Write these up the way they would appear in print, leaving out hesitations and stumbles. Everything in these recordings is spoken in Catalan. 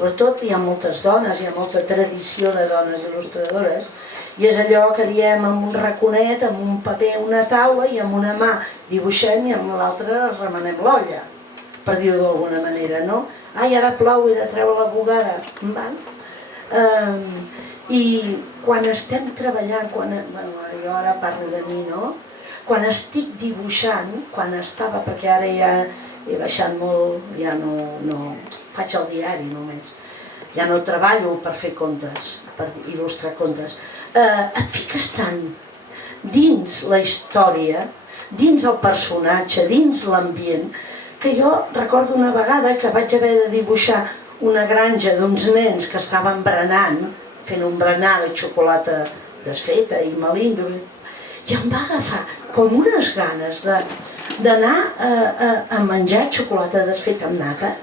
sobretot hi ha moltes dones, hi ha molta tradició de dones il·lustradores, i és allò que diem amb un raconet, amb un paper, una taula, i amb una mà dibuixem i amb l'altra remenem l'olla, per dir-ho d'alguna manera, no? Ai, ara plou, he de treure la bugada. I quan estem treballant, jo ara parlo de mi, no? Quan estic dibuixant, quan estava, perquè ara ja he baixat molt, ja no faig el diari només, ja no treballo per fer contes, per il·lustrar contes, et fiques tant dins la història, dins el personatge, dins l'ambient, que jo recordo una vegada que vaig haver de dibuixar una granja d'uns nens que estaven berenant, fent un berenar de xocolata desfeta i melindros, i em va agafar com unes ganes d'anar a menjar xocolata desfeta amb nata.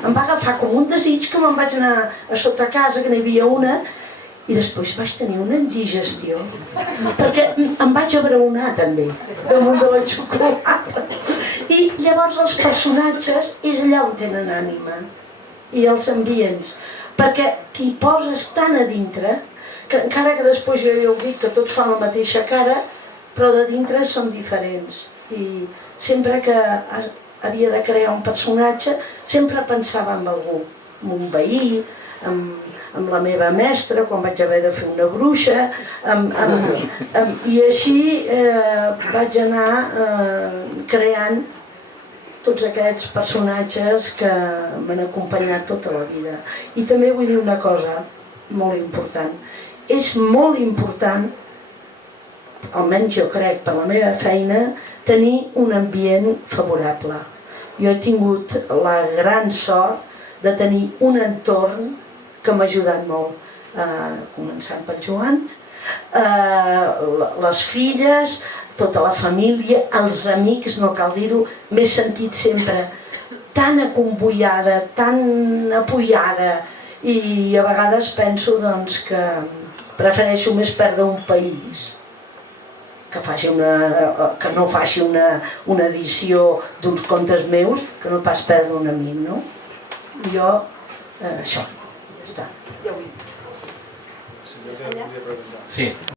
Em va agafar com un desig que me'n vaig anar a sota casa, que n'hi havia una, i després vaig tenir una indigestió, perquè em vaig abraonar també, damunt de la xocolata. I llavors els personatges és allà on tenen ànima, i els ambients, perquè t'hi poses tan a dintre, que encara que després jo ja ho dic, que tots fan la mateixa cara, però de dintre són diferents. I sempre que havia de crear un personatge, sempre pensava en algú, en un veí, amb la meva mestra, quan vaig haver de fer una bruixa, i així vaig anar creant tots aquests personatges que m'han acompanyat tota la vida. I també vull dir una cosa molt important. És molt important, almenys jo crec, per la meva feina, tenir un ambient favorable. Jo he tingut la gran sort de tenir un entorn que m'ha ajudat molt, començant pel Joan, les filles, tota la família, els amics, no cal dir-ho, m'he sentit sempre tan acomboiada, tan apoyada, i a vegades penso que prefereixo més perdre un país que no faci una edició d'uns contes meus que no pas perdre un amic, no? Jo, això, ja està. Sí.